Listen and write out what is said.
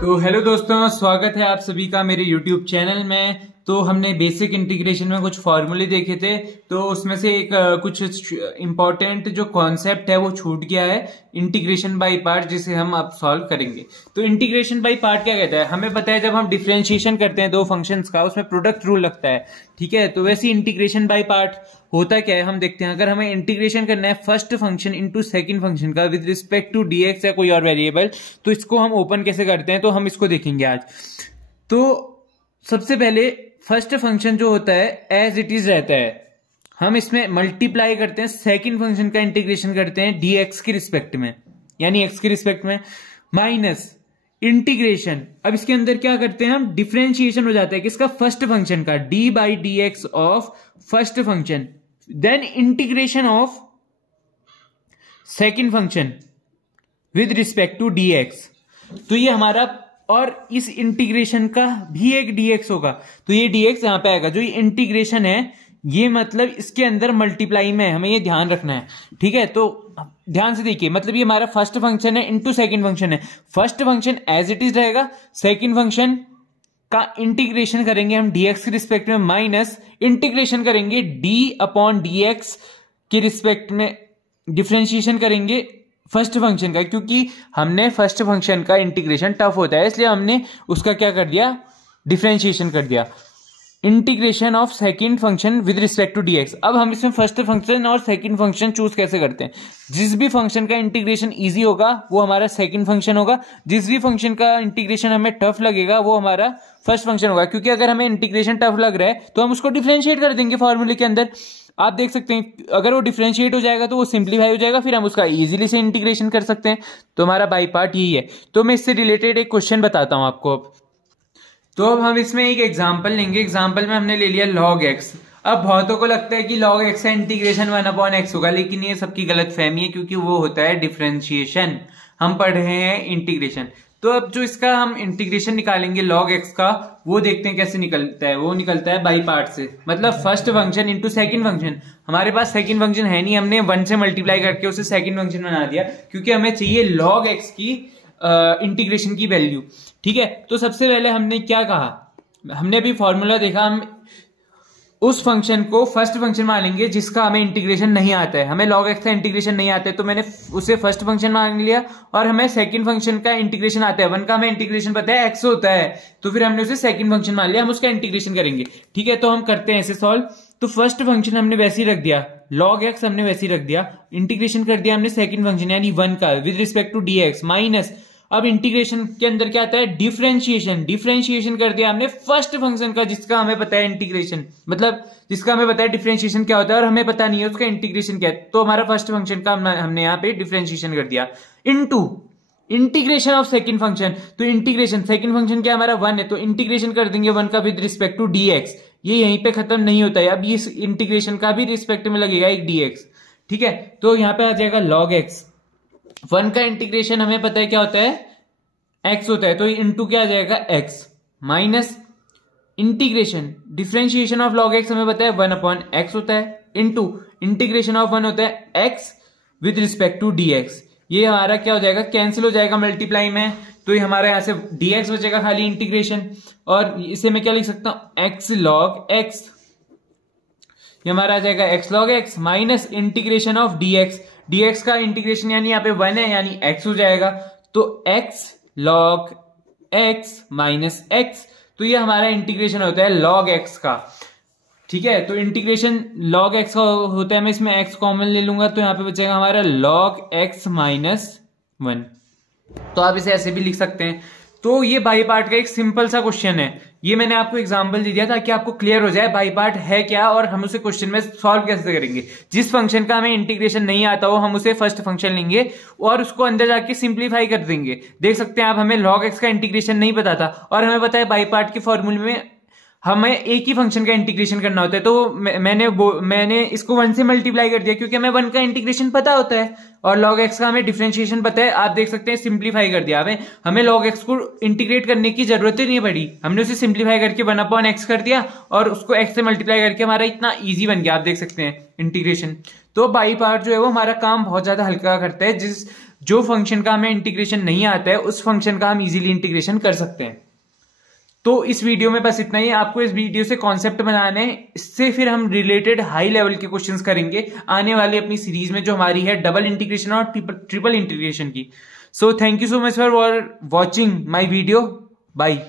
तो हेलो दोस्तों, स्वागत है आप सभी का मेरे YouTube चैनल में। तो हमने बेसिक इंटीग्रेशन में कुछ फॉर्मूले देखे थे, तो उसमें से एक कुछ इम्पोर्टेंट जो कॉन्सेप्ट है वो छूट गया है, इंटीग्रेशन बाय पार्ट, जिसे हम अब सॉल्व करेंगे। तो इंटीग्रेशन बाय पार्ट क्या कहता है? हमें पता है जब हम डिफरेंशिएशन करते हैं दो फंक्शंस का, उसमें प्रोडक्ट रूल लगता है, ठीक है। तो वैसे इंटीग्रेशन बाय पार्ट होता क्या है हम देखते हैं। अगर हमें इंटीग्रेशन करना है first function into second function का विद रिस्पेक्ट टू डीएक्स या कोई और वेरिएबल, तो इसको हम ओपन कैसे करते हैं, तो हम इसको देखेंगे आज। तो सबसे पहले फर्स्ट फंक्शन जो होता है एज इट इज रहता है, हम इसमें मल्टीप्लाई करते हैं, सेकंड फंक्शन का इंटीग्रेशन करते हैं डीएक्स के रिस्पेक्ट में, यानी एक्स के रिस्पेक्ट में, माइनस इंटीग्रेशन। अब इसके अंदर क्या करते हैं हम, डिफरेंशिएशन हो जाता है किसका, फर्स्ट फंक्शन का, D by D X of first function, then integration of second function with respect to DX. तो ये हमारा, और इस इंटीग्रेशन का भी एक डीएक्स होगा, तो ये डीएक्स यहां पे आएगा। जो ये इंटीग्रेशन है ये मतलब इसके अंदर मल्टीप्लाई में है, हमें ये ध्यान रखना है, ठीक है। तो ध्यान से देखिए, मतलब ये हमारा फर्स्ट फंक्शन है इनटू सेकंड फंक्शन है। First function as it is रहेगा, सेकंड फंक्शन का इंटीग्रेशन करेंगे हम डीएक्स के रिस्पेक्ट में, माइनस इंटीग्रेशन करेंगे डी अपॉन डीएक्स के रिस्पेक्ट में, डिफरेंशिएशन करेंगे फर्स्ट फंक्शन का, क्योंकि हमने फर्स्ट फंक्शन का इंटीग्रेशन टफ होता है इसलिए हमने उसका क्या कर दिया, डिफरेंशिएशन कर दिया, integration of second function with respect to DX. अब हम इसमें फर्स्ट फंक्शन और सेकंड फंक्शन चूज कैसे करते हैं, जिस भी फंक्शन का इंटीग्रेशन इजी होगा वो हमारा सेकंड फंक्शन होगा, जिस भी फंक्शन का इंटीग्रेशन हमें टफ लगेगा वो हमारा फर्स्ट फंक्शन होगा। क्योंकि अगर हमें इंटीग्रेशन टफ लग रहा है तो हम उसको डिफरेंशिएट कर देंगे फॉर्मूले के अंदर। आप देख सकते हैं अगर वो डिफरेंशिएट हो जाएगा तो वो सिंप्लीफाई हो जाएगा, फिर हम उसका इजीली से इंटीग्रेशन कर सकते हैं। तो हमारा बाई पार्ट यही है। तो मैं इससे रिलेटेड एक क्वेश्चन बताता हूं आपको अब। तो अब हम इसमें एक एग्जांपल लेंगे। एग्जांपल में हमने ले लिया log x। अब बहुतों को लगता है कि log x का इंटीग्रेशन 1/x होगा, लेकिन ये सबकी गलत फहमी है, क्योंकि वो होता है डिफरेंशिएशन, हम पढ़ रहे हैं इंटीग्रेशन। तो अब जो इसका हम इंटीग्रेशन निकालेंगे log x का, वो देखते हैं कैसे निकलता है। वो निकलता है बाई पार्ट से, मतलब first function into second function. हमारे पास सेकंड फंक्शन है नहीं, हमने 1 से मल्टीप्लाई करके उसे सेकंड फंक्शन बना दिया, क्योंकि हमें चाहिए log x की इंटीग्रेशन की वैल्यू, ठीक है। तो सबसे पहले हमने क्या कहा, हमने अभी फॉर्मूला देखा, हम उस फंक्शन को फर्स्ट फंक्शन मानेंगे जिसका हमें इंटीग्रेशन नहीं आता है। हमें log x का इंटीग्रेशन नहीं आता है, तो मैंने उसे फर्स्ट फंक्शन मान लिया, और हमें सेकंड फंक्शन का इंटीग्रेशन आता है, 1 का हमें इंटीग्रेशन पता है x होता है, तो फिर हमने उसे सेकंड फंक्शन मान लिया, हम उसका इंटीग्रेशन करेंगे, ठीक है। तो हम करते हैं ऐसे सॉल्व। तो फर्स्ट फंक्शन हमने वैसे ही रख दिया, log x हमने वैसे ही रख दिया, इंटीग्रेशन कर दिया हमने सेकंड फंक्शन यानी 1 का with respect to dx, minus अब इंटीग्रेशन के अंदर क्या आता है, डिफरेंशिएशन। डिफरेंशिएशन कर दिया हमने फर्स्ट फंक्शन का जिसका हमें पता है इंटीग्रेशन, मतलब जिसका हमें पता है डिफरेंशिएशन क्या होता है और हमें पता नहीं है उसका इंटीग्रेशन क्या है। तो हमारा फर्स्ट फंक्शन का हमने यहाँ पे डिफरेंशिएशन कर दिया, into integration of second function. तो इंटीग्रेशन सेकंड फंक्शन क्या हमारा 1 है, तो इंटीग्रेशन कर देंगे 1 का विद रिस्पेक्ट टू डीएक्स। ये यहीं पे खत्म नहीं होता है, अब इस इंटीग्रेशन का भी रिस्पेक्ट में लगेगा एक डीएक्स, ठीक है। तो यहाँ पे आ जाएगा log x। 1 का इंटीग्रेशन हमें पता है क्या होता है, x होता है, तो इंटू क्या आ जाएगा x, minus integration differentiation of log x हमें पता है 1/x होता है, इंटू इंटीग्रेशन ऑफ 1 होता है x with respect to dx। ये हमारा क्या हो जाएगा, कैंसिल हो जाएगा मल्टीप्लाई में, तो ये हमारा यहां से dx बचेगा खाली इंटीग्रेशन, और इसे मैं क्या लिख सकता हूं, x log x। ये हमारा आ जाएगा x log x minus integration of dx। dx का इंटीग्रेशन यानी यहाँ पे 1 है, यानी x हो जाएगा, तो x log x minus x। तो ये हमारा इंटीग्रेशन होता है log x का, ठीक है। तो इंटीग्रेशन log x का होता है, मैं इसमें x कॉमन ले लूंगा, तो यहाँ पे बचेगा हमारा log x माइनस 1। तो आप इसे ऐसे भी लिख सकते हैं। तो ये बाई पार्ट का एक सिंपल सा क्वेश्चन है, ये मैंने आपको एग्जांपल दे दिया ताकि आपको क्लियर हो जाए बाई पार्ट है क्या और हम उसे क्वेश्चन में सॉल्व कैसे करेंगे। जिस फंक्शन का हमें इंटीग्रेशन नहीं आता हो हम उसे फर्स्ट फंक्शन लेंगे और उसको अंदर जाके सिंप्लीफाई कर देंगे। देख सकते हैं आप, हमें log x का इंटीग्रेशन नहीं पता था और हमें पता है बाई पार्ट के फॉर्मूले में हमें एक ही फंक्शन का इंटीग्रेशन करना होता है, तो मैंने इसको 1 से मल्टीप्लाई कर दिया क्योंकि हमें 1 का इंटीग्रेशन पता होता है और log x का हमें डिफरेंशिएशन पता है। आप देख सकते हैं सिंप्लीफाई कर दिया हमें log x को इंटीग्रेट करने की जरूरत ही नहीं पड़ी, हमने उसे सिंप्लीफाई करके 1/x कर दिया और उसको x से मल्टीप्लाई करके हमारा इतना ईजी बन गया। आप देख सकते हैं इंटीग्रेशन। तो बाई पार्ट जो है वो हमारा काम बहुत ज्यादा हल्का करता है। जो फंक्शन का हमें इंटीग्रेशन नहीं आता है उस फंक्शन का हम इजीली इंटीग्रेशन कर सकते हैं। तो इस वीडियो में बस इतना ही। आपको इस वीडियो से कॉन्सेप्ट बनाने हैं, इससे फिर हम रिलेटेड हाई लेवल के क्वेश्चंस करेंगे आने वाली अपनी सीरीज में जो हमारी है डबल इंटीग्रेशन और ट्रिपल इंटीग्रेशन की। So thank you so much for watching my video. Bye.